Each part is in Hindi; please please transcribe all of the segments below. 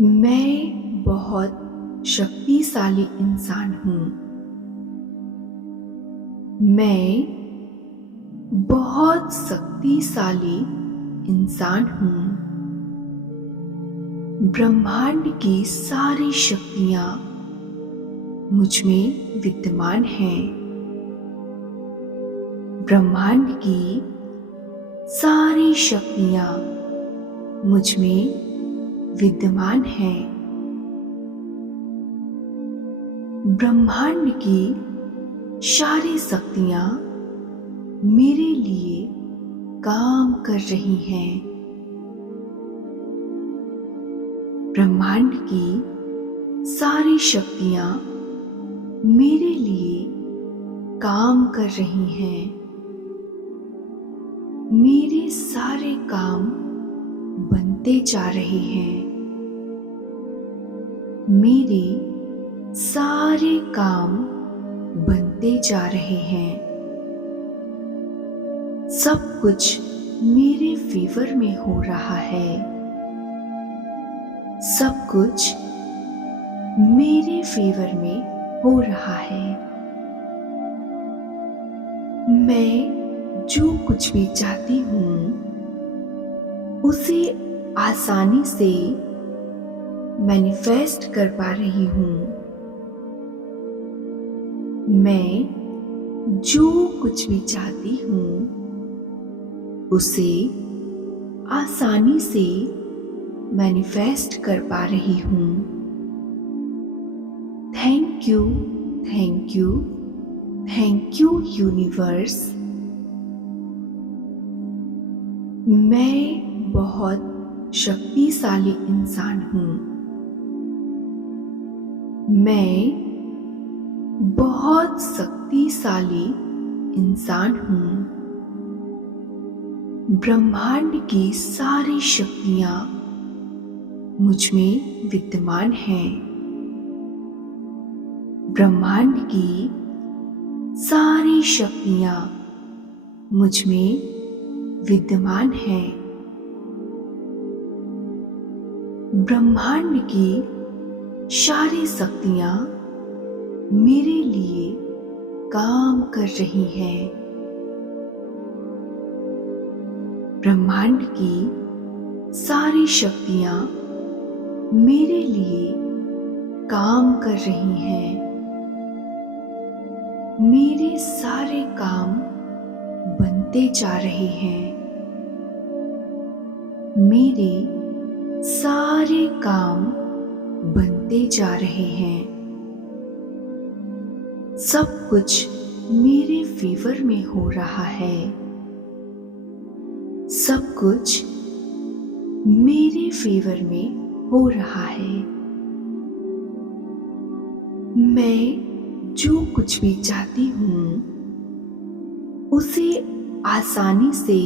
मैं बहुत शक्तिशाली इंसान हूँ। मैं बहुत शक्तिशाली इंसान हूँ। ब्रह्मांड की सारी शक्तियाँ मुझ में विद्यमान हैं। ब्रह्मांड की सारी शक्तियाँ मुझ में विद्यमान हैं। ब्रह्मांड की सारी शक्तियाँ मेरे लिए काम कर रही हैं। ब्रह्मांड की सारी शक्तियाँ मेरे लिए काम कर रही हैं। मेरे सारे काम बनते जा रहे हैं। मेरे सारे काम बनते जा रहे हैं। सब कुछ मेरे फेवर में हो रहा है। सब कुछ मेरे फेवर में हो रहा है। मैं जो कुछ भी चाहती हूँ उसे आसानी से मैनिफेस्ट कर पा रही हूँ। मैं जो कुछ भी चाहती हूँ उसे आसानी से मैनिफेस्ट कर पा रही हूँ। Thank you, thank you, thank you universe. मैं बहुत शक्तिशाली इंसान हूँ। मैं बहुत शक्तिशाली इंसान हूँ। ब्रह्मांड की सारी शक्तियाँ मुझ में विद्यमान हैं। ब्रह्मांड की सारी शक्तियाँ मुझ में विद्यमान हैं। ब्रह्मांड की सारी शक्तियाँ मेरे लिए काम कर रही हैं। ब्रह्मांड की सारी शक्तियाँ मेरे लिए काम कर रही हैं। मेरे सारे काम बनते जा रहे हैं। मेरे सारे काम बनते जा रहे हैं। सब कुछ मेरे फेवर में हो रहा है। सब कुछ मेरे फेवर में हो रहा है। मैं जो कुछ भी चाहती हूँ उसे आसानी से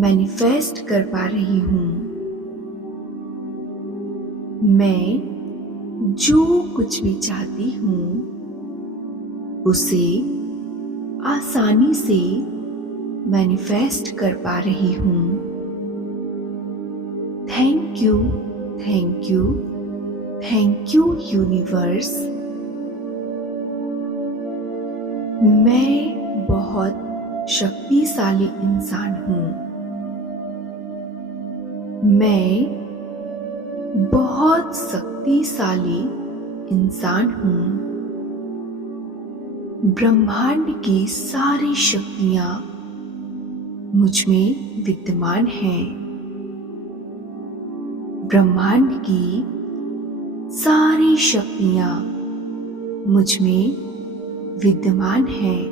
मैनिफेस्ट कर पा रही हूँ। मैं जो कुछ भी चाहती हूँ उसे आसानी से मैनिफेस्ट कर पा रही हूँ। Thank you, thank you, thank you universe. मैं बहुत शक्तिशाली इंसान हूँ। मैं बहुत शक्तिशाली इंसान हूँ। ब्रह्मांड की सारी शक्तियाँ मुझ में विद्यमान हैं। ब्रह्मांड की सारी शक्तियाँ मुझ में विद्यमान हैं।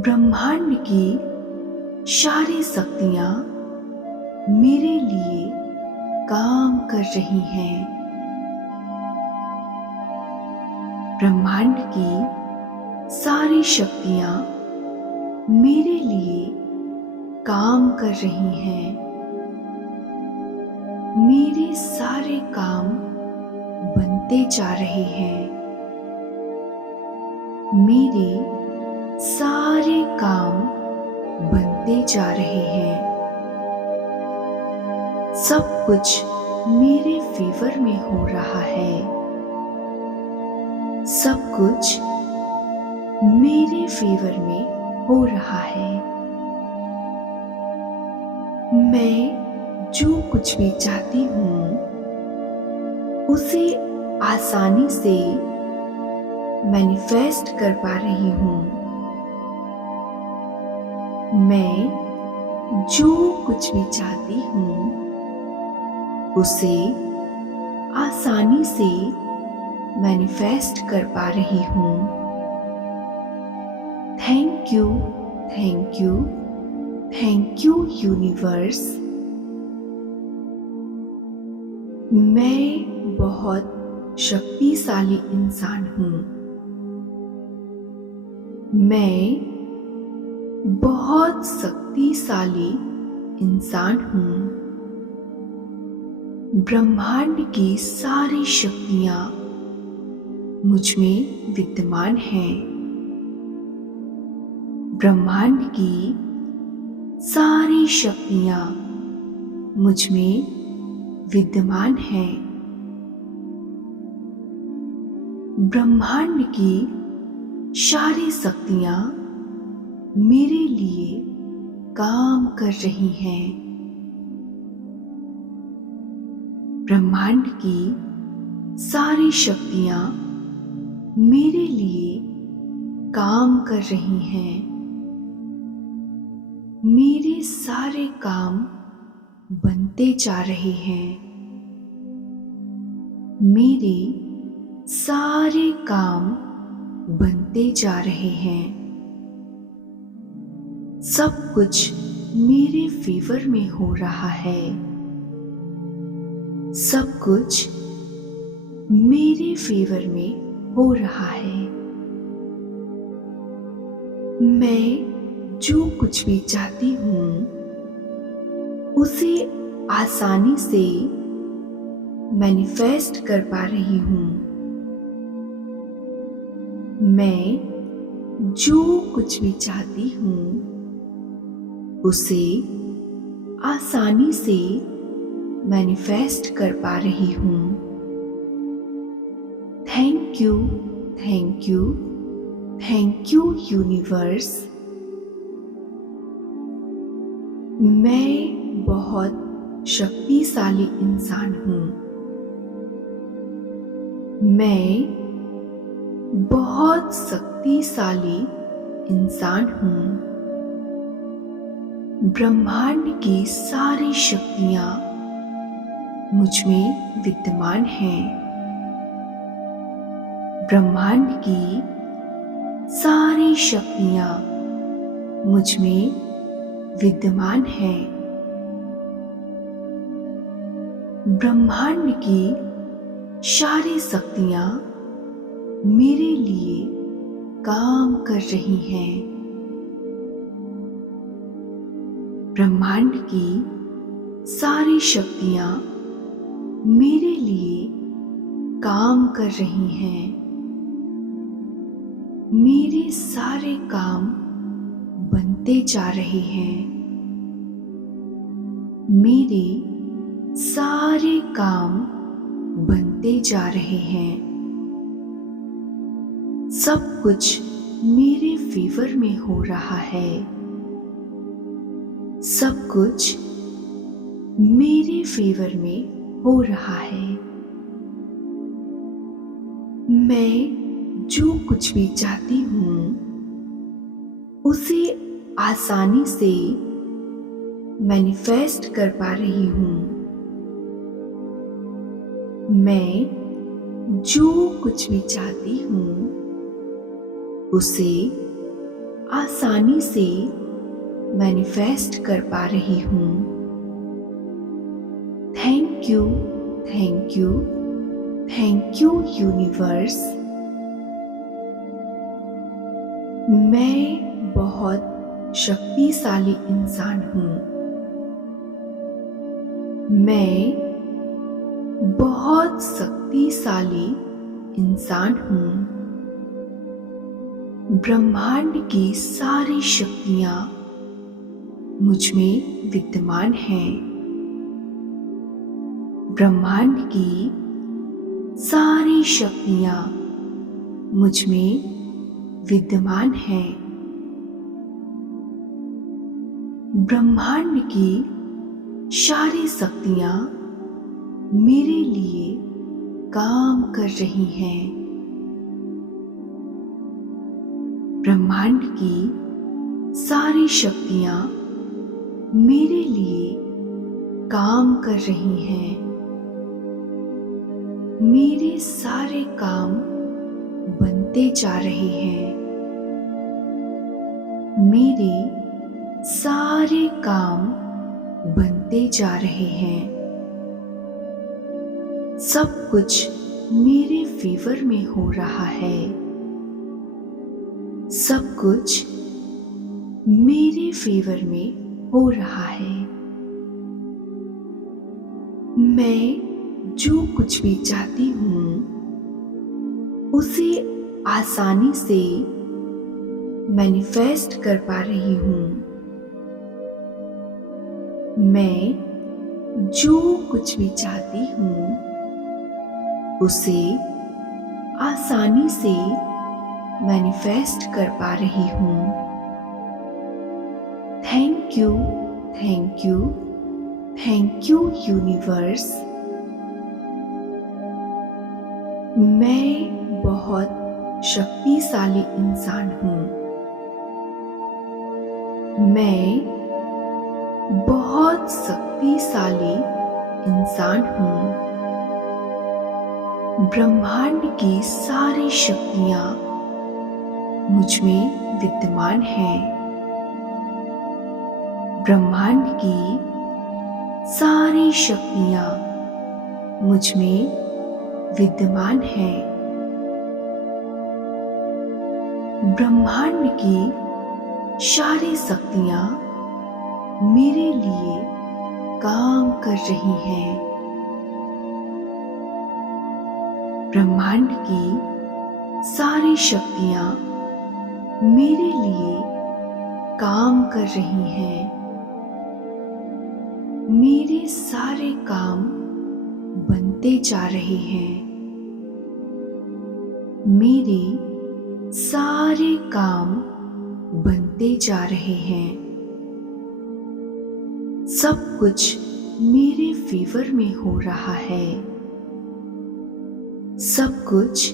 ब्रह्मांड की सारी शक्तियाँ मेरे लिए काम कर रही हैं। ब्रह्मांड की सारी शक्तियाँ मेरे लिए काम कर रही हैं। मेरे सारे काम बनते जा रहे हैं। मेरे सारे काम बनते जा रहे हैं। सब कुछ मेरे फेवर में हो रहा है। सब कुछ मेरे फेवर में हो रहा है। मैं जो कुछ भी चाहती हूँ उसे आसानी से मैनिफेस्ट कर पा रही हूँ। मैं जो कुछ भी चाहती हूँ उसे आसानी से मैनिफेस्ट कर पा रही हूँ। Thank you, thank you, thank you universe. मैं बहुत शक्तिशाली इंसान हूँ। मैं बहुत शक्तिशाली इंसान हूँ। ब्रह्मांड की सारी शक्तियाँ मुझ में विद्यमान हैं। ब्रह्मांड की सारी शक्तियाँ मुझ में विद्यमान हैं। ब्रह्मांड की सारी शक्तियाँ मेरे लिए काम कर रही हैं। ब्रह्मांड की सारी शक्तियाँ मेरे लिए काम कर रही हैं। मेरे सारे काम बनते जा रहे हैं। मेरे सारे काम बनते जा रहे हैं। सब कुछ मेरे फेवर में हो रहा है। सब कुछ मेरे फेवर में हो रहा है। मैं जो कुछ भी चाहती हूँ उसे आसानी से मैनिफेस्ट कर पा रही हूँ। मैं जो कुछ भी चाहती हूँ उसे आसानी से मैनिफेस्ट कर पा रही हूँ। Thank you, thank you, thank you universe. मैं बहुत शक्तिशाली इंसान हूँ। मैं बहुत शक्तिशाली इंसान हूँ। ब्रह्मांड की सारी शक्तियाँ मुझ में विद्यमान हैं। ब्रह्मांड की सारी शक्तियाँ मुझ में विद्यमान हैं। ब्रह्मांड की सारी शक्तियाँ मेरे लिए काम कर रही हैं। ब्रह्मांड की सारी शक्तियाँ मेरे लिए काम कर रही हैं। मेरे सारे काम बनते जा रहे हैं। मेरे सारे काम बनते जा रहे हैं। सब कुछ मेरे फेवर में हो रहा है। सब कुछ मेरे फेवर में हो रहा है। मैं जो कुछ भी चाहती हूँ उसे आसानी से मैनिफेस्ट कर पा रही हूँ। मैं जो कुछ भी चाहती हूँ उसे आसानी से मैनिफेस्ट कर पा रही हूँ। Thank you, thank you, thank you universe. मैं बहुत शक्तिशाली इंसान हूँ। मैं बहुत शक्तिशाली इंसान हूँ। ब्रह्मांड की सारी शक्तियाँ मुझ में विद्यमान हैं। ब्रह्मांड की सारी शक्तियां मुझ में विद्यमान हैं। ब्रह्मांड की सारी शक्तियां मेरे लिए काम कर रही हैं। ब्रह्मांड की सारी शक्तियां मेरे लिए काम कर रही हैं। मेरे सारे काम बनते जा रहे हैं। मेरे सारे काम बनते जा रहे हैं। सब कुछ मेरे फेवर में हो रहा है। सब कुछ मेरे फेवर में हो रहा है। मैं जो कुछ भी चाहती हूँ उसे आसानी से मैनिफेस्ट कर पा रही हूँ। मैं जो कुछ भी चाहती हूँ उसे आसानी से मैनिफेस्ट कर पा रही हूँ। Thank you, thank you, thank you universe. मैं बहुत शक्तिशाली इंसान हूँ। मैं बहुत शक्तिशाली इंसान हूँ। ब्रह्मांड की सारी शक्तियाँ मुझ में विद्यमान हैं। ब्रह्मांड की सारी शक्तियाँ मुझ में विद्यमान हैं। ब्रह्मांड की सारी शक्तियाँ मेरे लिए काम कर रही हैं। ब्रह्मांड की सारी शक्तियाँ मेरे लिए काम कर रही हैं। मेरे सारे काम बनते जा रहे हैं। मेरे सारे काम बनते जा रहे हैं। सब कुछ मेरे फेवर में हो रहा है। सब कुछ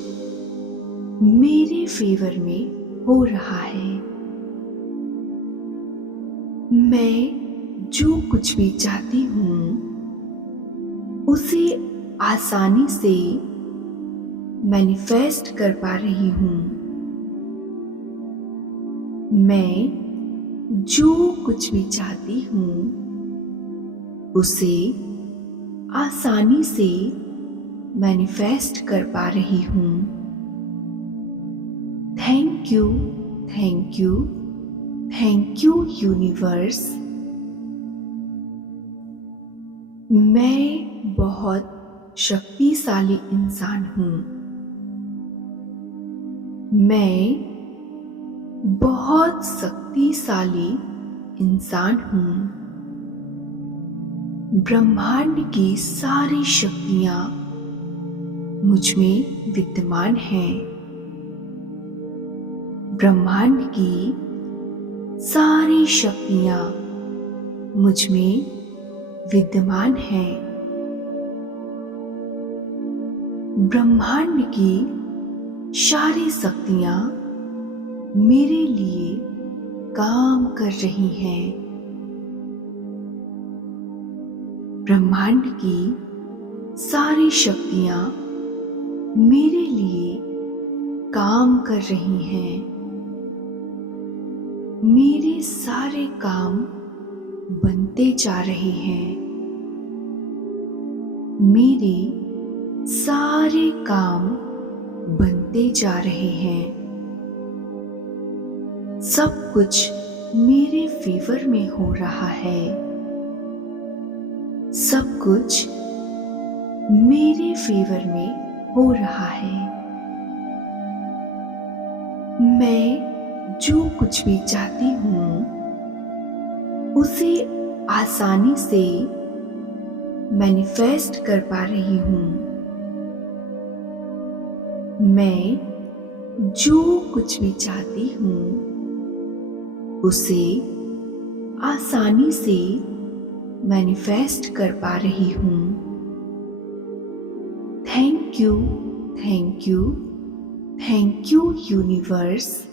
मेरे फेवर में हो रहा है। मैं जो कुछ भी चाहती हूँ उसे आसानी से मैनिफेस्ट कर पा रही हूँ। मैं जो कुछ भी चाहती हूँ उसे आसानी से मैनिफेस्ट कर पा रही हूँ। Thank you, thank you, thank you universe. मैं बहुत शक्तिशाली इंसान हूँ। मैं बहुत शक्तिशाली इंसान हूँ। ब्रह्मांड की सारी शक्तियाँ मुझ में विद्यमान हैं। ब्रह्मांड की सारी शक्तियाँ मुझ में विद्यमान हैं। ब्रह्मांड की सारी शक्तियाँ मेरे लिए काम कर रही हैं। ब्रह्मांड की सारी शक्तियाँ मेरे लिए काम कर रही हैं। मेरे सारे काम बनते जा रहे हैं। मेरे सारे काम बनते जा रहे हैं। सब कुछ मेरे फेवर में हो रहा है। सब कुछ मेरे फेवर में हो रहा है। मैं जो कुछ भी चाहती हूँ उसे आसानी से मैनिफेस्ट कर पा रही हूँ। मैं जो कुछ भी चाहती हूँ उसे आसानी से मैनिफेस्ट कर पा रही हूँ। Thank you, thank you, thank you universe.